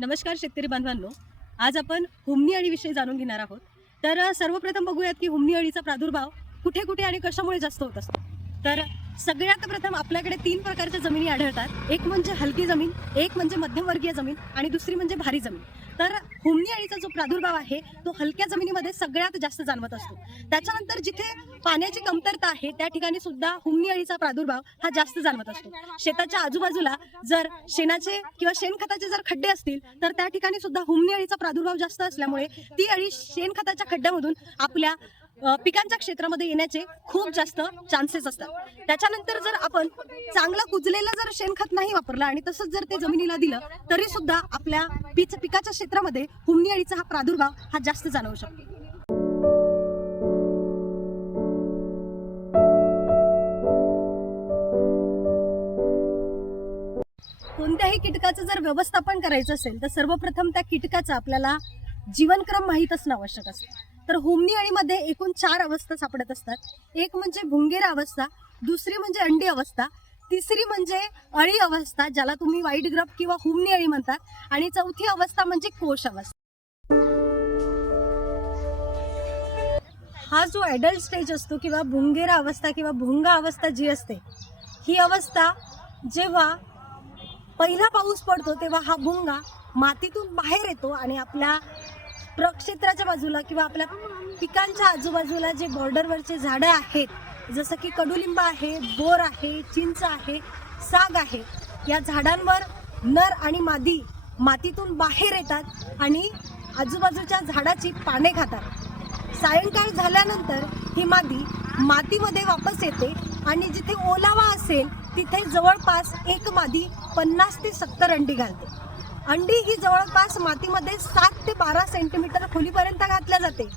नमस्कार शेतकरी बांधवांनो. आज आपण हुमणी अळीविषयी जाणून घेणार आहोत. तर सर्वप्रथम बघूयात की हुमणी अळीचा प्रादुर्भाव कुठे कुठे आणि कशामुळे जास्त होत असतो. तर सगळ्यात प्रथम आपल्याकडे तीन प्रकारच्या जमिनी आढळतात. एक म्हणजे हलकी जमीन एक म्हणजे मध्यमवर्गीय जमीन आणि दुसरी म्हणजे भारी जमीन. तर हुमणी अळीचा जो प्रादुर्भाव आहे तो हलक्या जमिनीमध्ये सगळ्यात जास्त जाणवत असतो. त्याच्यानंतर जिथे पाण्याची कमतरता आहे त्या ठिकाणी सुद्धा हुमणी अळीचा प्रादुर्भाव हा जास्त जाणवत असतो. शेताच्या आजूबाजूला जर शेणाचे किंवा शेणखताचे जर खड्डे असतील तर त्या ठिकाणी सुद्धा हुमणी अळीचा प्रादुर्भाव जास्त असल्यामुळे ती अळी शेणखताच्या खड्ड्यामधून आपल्या पिकांच्या क्षेत्रामध्ये येण्याचे खूप जास्त चान्सेस असतात. त्याच्यानंतर जर आपण चांगलं कुजलेलं जर शेणखत नाही वापरलं आणि तसंच जर ते जमिनीला दिलं तरी सुद्धा आपल्या पीच पिकाच्या क्षेत्रामध्ये हुमणी अळीचा हा प्रादुर्भाव हा जास्त जाणवू शकतो. कोणत्याही कीटकाचं जर व्यवस्थापन करायचं असेल तर सर्वप्रथम त्या कीटकाचा आपल्याला जीवनक्रम माहीत असणं आवश्यक असतं. तर होमनी अळीमध्ये एकूण चार अवस्था सापडत असतात. एक म्हणजे भुंगेर अवस्था दुसरी म्हणजे अंडी अवस्था तिसरी म्हणजे अळी अवस्था ज्याला तुम्ही वाईट ग्रप किंवा हुमनी अळी म्हणतात आणि चौथी अवस्था म्हणजे कोश अवस्था. हा जो ॲडल्ट स्टेज असतो किंवा भुंगेरा अवस्था किंवा भुंगा अवस्था जी असते ही अवस्था जेव्हा पहिला पाऊस पडतो तेव्हा हा भुंगा मातीतून बाहेर येतो आणि आपल्या प्रक्षेत्राच्या बाजूला किंवा आपल्या पिकांच्या आजूबाजूला जे बॉर्डरवरचे झाडं आहेत जसं की कडुलिंब आहे बोर आहे चिंच आहे साग आहे या झाडांवर नर आणि मादी मातीतून बाहेर येतात आणि आजूबाजूच्या झाडाची पाने खातात. सायंकाळ झाल्यानंतर ही मादी मातीमध्ये वापस येते आणि जिथे ओलावा असेल तिथे जवळपास एक मादी पन्नास ते सत्तर अंडी घालते. अंडी ही जवळपास मातीमध्ये सात ते बारा सेंटीमीटर खोलीपर्यंत घातल्या जाते.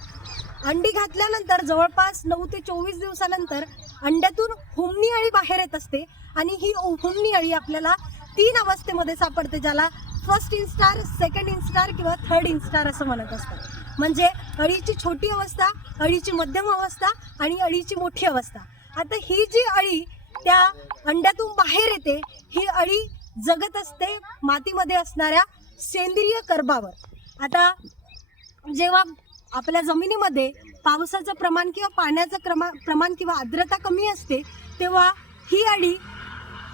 अंडी घातल्यानंतर जवळपास नऊ ते चोवीस दिवसानंतर अंड्यातून हुमणी अळी बाहेर येत असते आणि ही हुमणी अळी आपल्याला तीन अवस्थेमध्ये सापडते ज्याला फर्स्ट इन्स्टार सेकंड इन्स्टार किंवा थर्ड इन्स्टार असं म्हणत असतात. म्हणजे अळीची छोटी अवस्था अळीची मध्यम अवस्था आणि अळीची मोठी अवस्था. आता ही जी अळी त्या अंड्यातून बाहेर येते ही अळी जगत असते मातीमध्ये असणाऱ्या सेंद्रिय कर्बावर. आता जेव्हा आपल्या जमिनीमध्ये पावसाचं प्रमाण किंवा पाण्याचं क्रमा प्रमाण किंवा आर्द्रता कमी असते तेव्हा ही अळी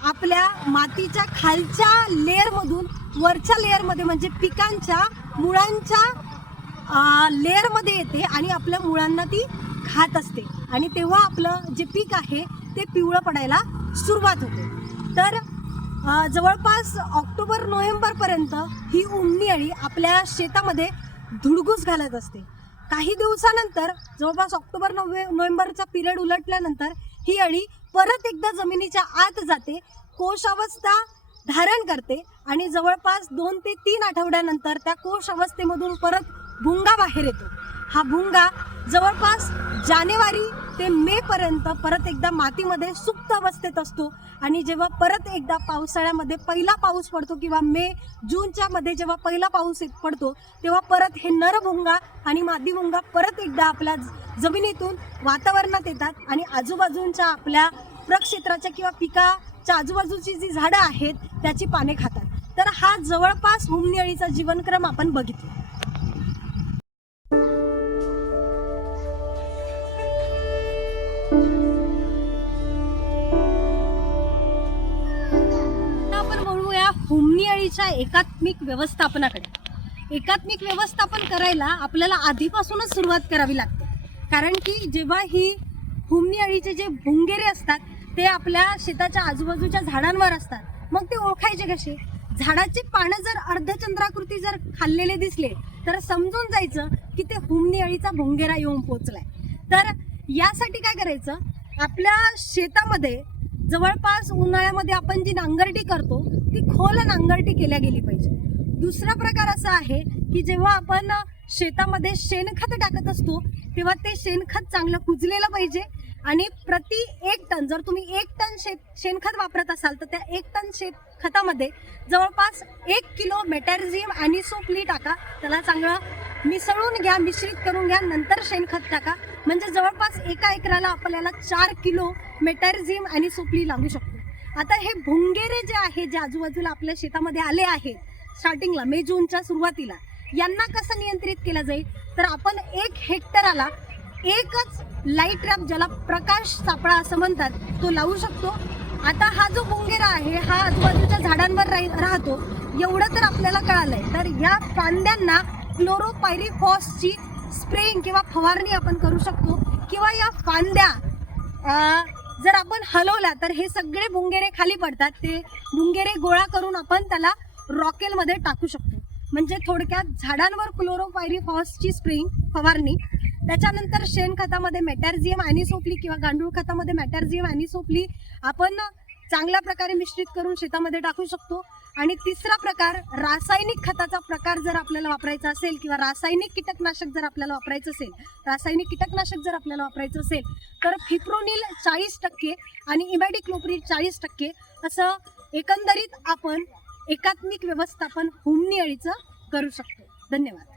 आपल्या मातीच्या खालच्या लेअरमधून वरच्या लेअरमध्ये म्हणजे पिकांच्या मुळांच्या लेअरमध्ये येते आणि आपल्या मुळांना ती खात असते. आणि तेव्हा आपलं जे पीक आहे ते पिवळं पडायला सुरुवात होते. तर जवळपास ऑक्टोबर नोव्हेंबरपर्यंत ही उमणी अळी आपल्या शेतामध्ये धुडगूस घालत असते. काही दिवसानंतर जवळपास ऑक्टोबर नोव्हे नोव्हेंबरचा पिरियड उलटल्यानंतर ही अळी परत एकदा जमिनीच्या आत जाते कोश अवस्था धारण करते आणि जवळपास दोन ते तीन आठवड्यानंतर त्या कोश अवस्थेमधून परत भुंगा बाहेर येतो. हा भुंगा जवळपास जानेवारी ते मे पर्यंत परत एकदा मातीमध्ये सुप्त अवस्थेत असतो. आणि जेव्हा परत एकदा पावसाळ्यामध्ये पहिला पाऊस पडतो किंवा मे जूनच्या मध्ये जेव्हा पहिला पाऊस येत- पडतो तेव्हा परत हे नरभुंगा आणि मादीभुंगा परत एकदा आपल्या जमिनीतून वातावरणात येतात आणि आजूबाजूंच्या आपल्या प्रक्षेत्राच्या किंवा पिकाच्या आजूबाजूची जी झाडं आहेत त्याची पाने खातात. तर हा जवळपास हुमनिळीचा जीवनक्रम आपण बघितला. हुमणी एकात्मिक व्यवस्थापनाकडे. एकात्मिक व्यवस्थापन करायला आपल्याला आधीपासूनच सुरुवात करावी लागते. कारण की जेव्हा ही हुमणी अळीचे जे भुंगेरे असतात ते आपल्या शेताच्या आजूबाजूच्या झाडांवर असतात. मग ते ओळखायचे कसे? झाडाची पानं जर अर्धचंद्राकृती जर खाल्लेले दिसले तर समजून जायचं की ते हुमणी अळीचा भुंगेरा येऊन पोचलाय. तर यासाठी काय करायचं? आपल्या शेतामध्ये जवळपास उन्हाळ्यामध्ये आपण जी नांगरटी करतो ती खोल नांगरटी केल्या गेली पाहिजे. दुसरा प्रकार असा आहे की जेव्हा आपण शेतामध्ये शेणखत टाकत असतो तेव्हा ते शेणखत चांगलं कुजलेलं पाहिजे आणि प्रति एक टन जर तुम्ही एक टन शेत शेणखत वापरत असाल तर त्या एक टन शेत खतामध्ये जवळपास एक किलो मेटॅरिझियम आणि सोपली टाका. त्याला चांगलं मिसळून घ्या मिश्रित करून घ्या नंतर शेणखत टाका. म्हणजे जवळपास एका एकराला आपल्याला चार किलो मेटॅरिझियम आणि सोपली लागू शकतो. आता हे भुंगेरे जे आहे जे आजूबाजूला आपल्या शेतामध्ये आले आहेत स्टार्टिंगला मे जूनच्या सुरुवातीला यांना कसं नियंत्रित केलं जाईल? तर आपण एक हेक्टराला एकच लाइट रॅप ज्याला प्रकाश सापळा असं म्हणतात तो लावू शकतो. आता हा जो भुंगेरा आहे हा आजूबाजूच्या झाडांवर राही- राहतो. एवढं तर आपल्याला कळालंय. तर या कांद्यांना क्लोरोपायरिफॉसची स्प्रेइंग किंवा फवारणी आपण करू शकतो. किंवा या फांद्या जर आपण हलवला तर हे सगळे भुंगेरे खाली पडतात. ते भुंगेरे गोळा करून आपण त्याला रॉकेलमध्ये टाकू शकतो. म्हणजे थोडक्यात झाडांवर क्लोरोपायरीफॉसची स्प्रेइंग फवारणी त्याच्यानंतर शेणखतामध्ये मॅटॅर्झियम अॅनिसोपली किंवा गांडूळ खतामध्ये मॅटॅर्झियम अॅनिसोपली आपण चांगल्या प्रकारे मिश्रित करून शेतामध्ये टाकू शकतो. आणि तिसरा प्रकार रासायनिक खताचा प्रकार जर आपल्याला वापरायचा असेल किंवा रासायनिक कीटकनाशक जर आपल्याला वापरायचं असेल रासायनिक कीटकनाशक जर आपल्याला वापरायचं असेल तर फिप्रोनिल चाळीस टक्के आणि इमॅडिक्लोप्रिल चाळीस टक्के असं एकंदरीत आपण एकात्मिक व्यवस्थापन हुमणी अळीचं करू शकतो. धन्यवाद.